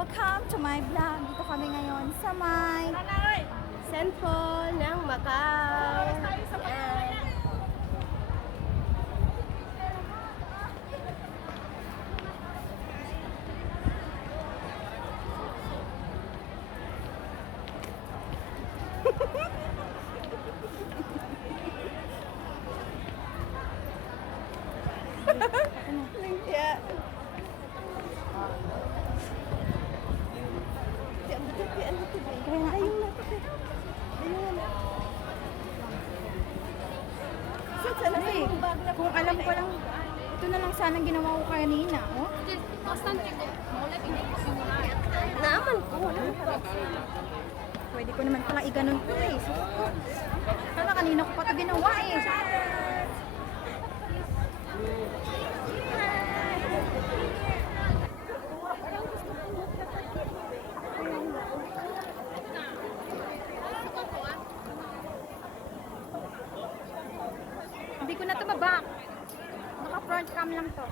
Welcome to my vlog. Dito kami ngayon sa may Central ng Macau. Yan. Yeah. Kung alam ko lang, ito na lang sanang ginawa ko kanina. Oh? Naaman ko. Pwede ko naman palang iganon to eh. Sana kanina ko pa ito ginawa eh. Hindi ko na ito mabak. Naka front cam lang to.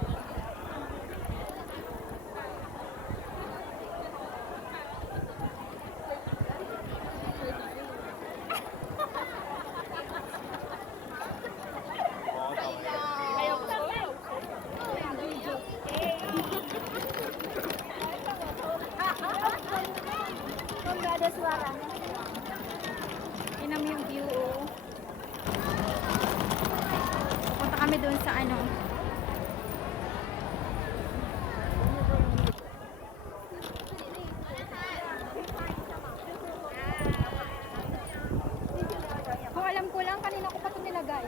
Kung gada suara. Tingnan mo yung view oh. Punta kami doon sa ano. Kung alam ko lang, kanina ko pa ito nilagay.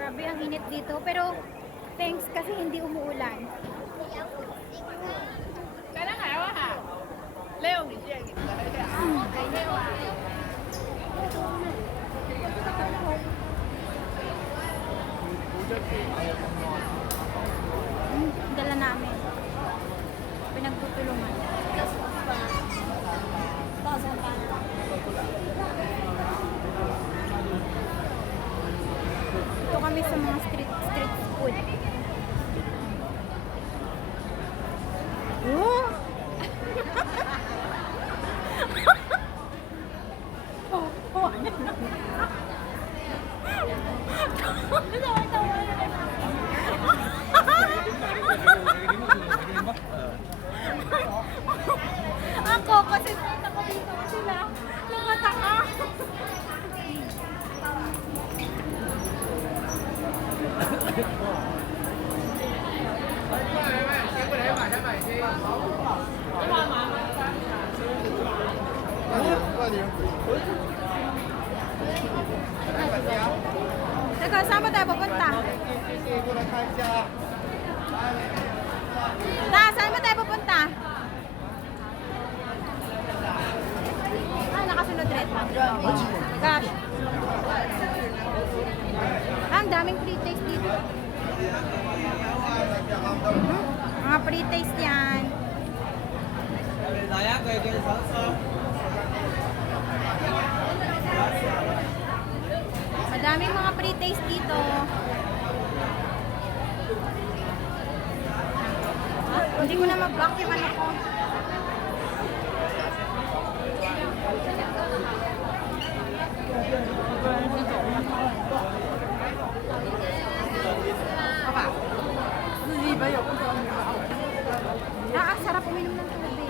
Grabe ang init dito, pero thanks kasi hindi umuulan. Dala namin. Pinagtutulungan. Ito kami sa mga street food. Oh! Ako kasi ako dito sila. Nakataka. Teka, saan ba tayo pupunta? Saan ba tayo pupunta? Ah, nakasunod red. Gosh. Ang daming free taste dito. Mga free taste yan. Madaming mga free taste dito. Hindi ko na mag-block yung ano ko. Sarap uminom ng tubig.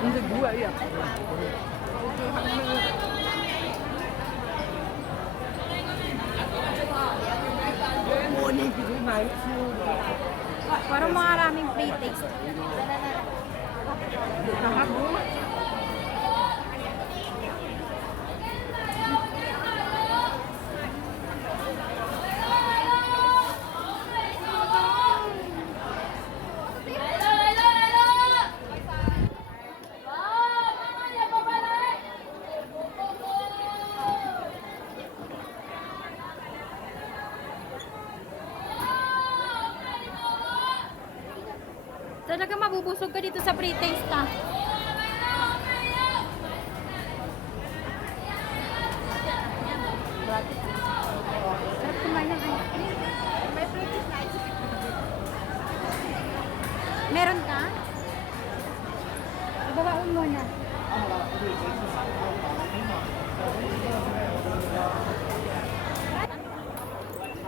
근데 누가 야? Parang maraming free taste. Talaga mabubusog ka dito sa pre-taste ah. Babaon muna.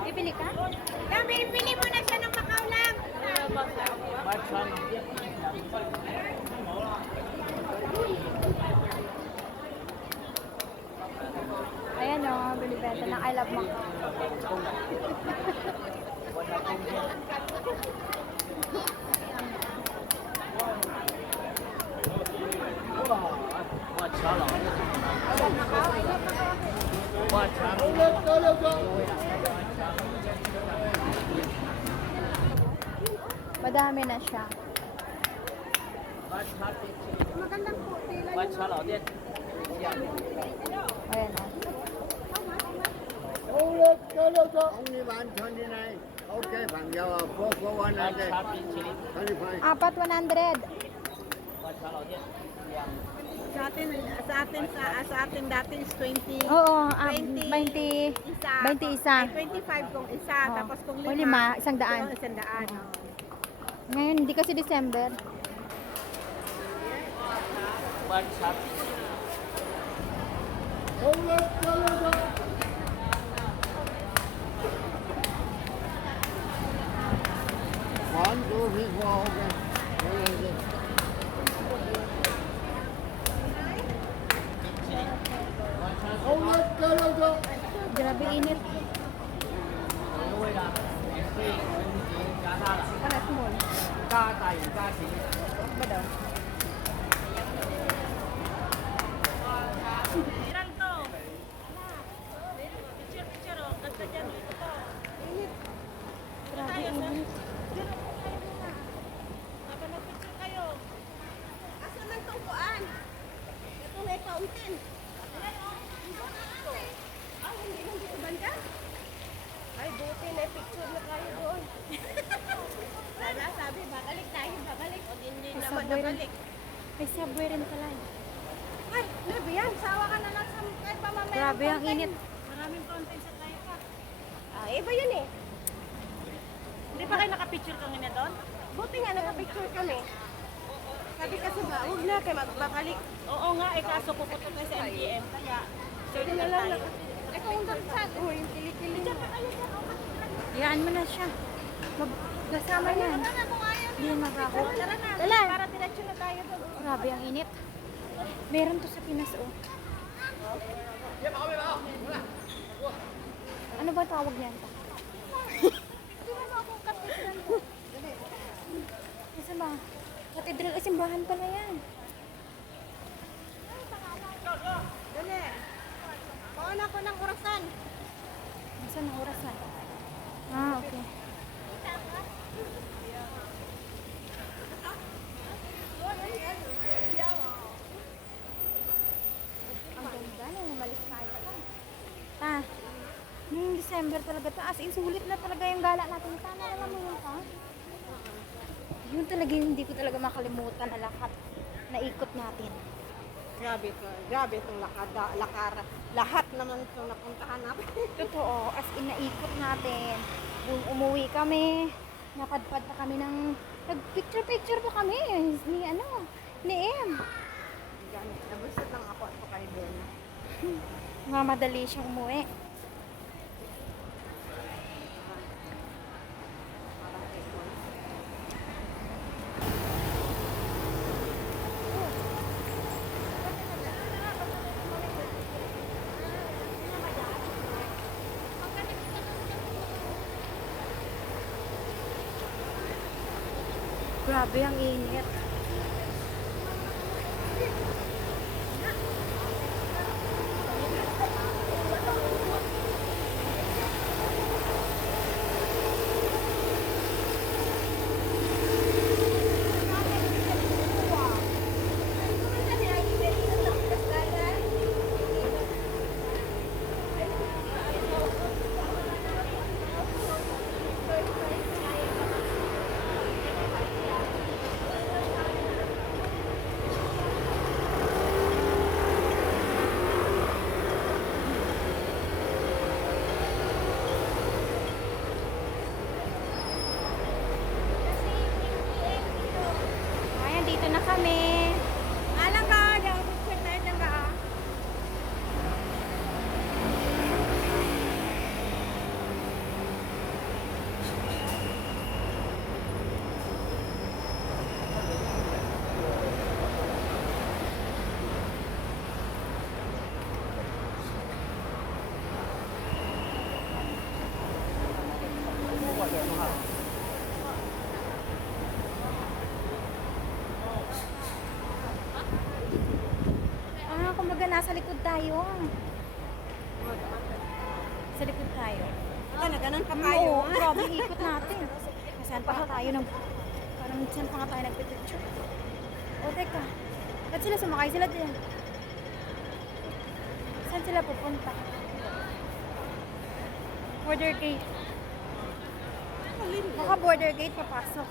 Bibili ka? Bibili mo na siya ng Macau lang. Ayan o, binibenta ng I Love Macau. Madami na siya. Magandang puti lang. Ayan o. Only 129. Okay, bằng giao 441 25. Apat 100. Sa atin dati is 20. Oo, 20 20 isa. 20 isa. Ay, 25 kung isa. Oo. Tapos kung O, lima. 100. 100. Ngayon, hindi kasi December. One, two, three, four, okay. Grabe init. Panas mo. Ba daw? Grabe init. Asa man tong kuan? Ito may fountain. Ah, hindi lang dito banda? Ay, buti na picture na tayo doon. Sana sabi, babalik tayo, babalik. O hindi May naman subway rin. nabalik. May subway rin pala. Ay, Nabi yan, sawa ka na lang sa kahit pa mamaya. Grabe ang init. Maraming fountain sa tayo pa. Ah, iba yun eh. Hindi pa kayo nakapicture kang ina doon? Buti nga nakapicture kami. Sabi kasi ba, huwag na kayo magbabalik. Oo nga, eh kaso pupunta tayo sa MTM. Kaya, Pwede na lang. Ay, kung dansan. Uy, yung kilikili mo. Hayaan mo na siya. Magkasama yan. Hindi magkako. Tara na. Dala. Para diretso na tayo doon. Grabe ang init. Meron to sa Pinas, oh. Ano ba tawag niyan? Isa ba? Cathedral ay simbahan pala yan. Dali. Paon ako ng orasan. Nasaan ang orasan? Ah, okay. Ang ganda nung umalis tayo. Nung December talaga to. As in, sulit na talaga yung gala natin. Sana alam mo yun, ha? Yun talaga yung hindi ko talaga makalimutan na lahat na ikot natin. Grabe to. Grabe itong lakara. Lahat naman itong napuntahan natin. Totoo, as in naikot natin. Kung umuwi kami, napadpad pa kami ng, nag-picture-picture pa kami ni Em. Nabusot lang ako at kayo doon. Mamadali siyang umuwi. Grabe ang init. nasa likod tayo. Sa likod tayo. Talaga, ganun pa Oo, grabe, ikot natin. Saan pa nga tayo parang saan pa nga tayo nagpipicture. O, teka. Ba't sila sumakay? Sila din. Saan sila pupunta? Border gate. Baka border gate papasok.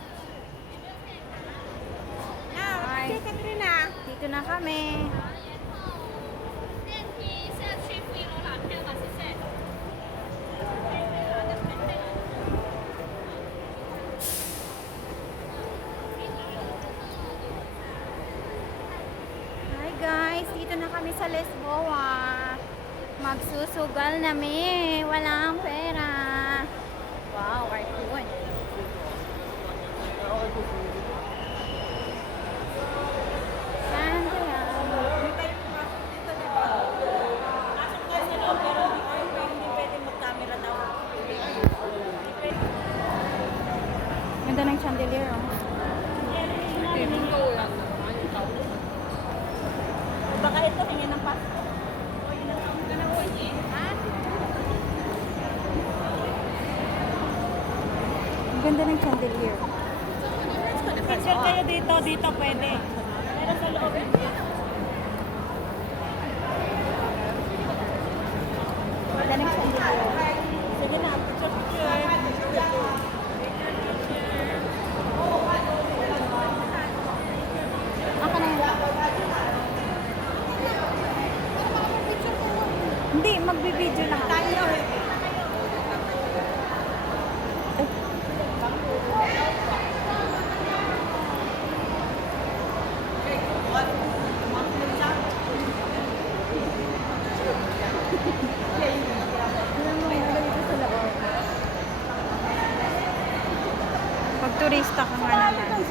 Hi. Sige, Katrina. Dito na kami. Hi guys, dito na kami sa Lisboa. Magsusugal na mi. Walang pera. Wow, cartoon. Saan kaya? Hindi pwede mag-camera daw. Ganda ng chandelier, oh. Baka ito, hingin ng pass. Ang ganda ng chandelier. Picture kayo dito, dito pwede. Pero sa loob. Ganda ng chandelier. Sige na, picture. Ako na yun. Hindi, magbibideo lang tayo. Pag turista ka nga naman.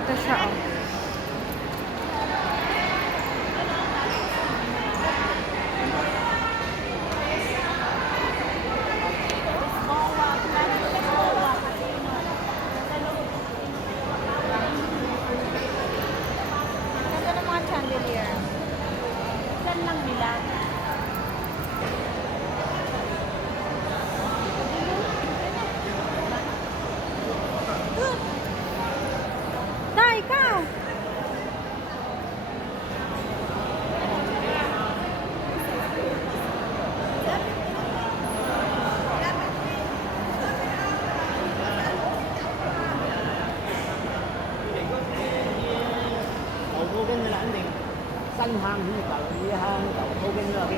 Ito siya, oh. Ganda ng mga chandelier. Saan lang nila? Tay, ikaw! Đậu cô kinh là anh gì? Xanh hàng như cậu như hàng đậu cô kinh là kia.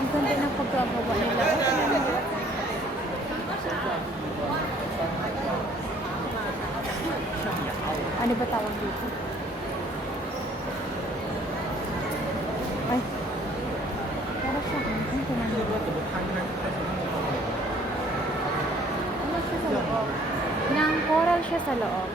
Ang ganda ng pagkagawa nila. Ano ba tawag dito? Ay. Pero siya. Ano ko naman? Ano siya sa loob? Nang coral siya sa loob.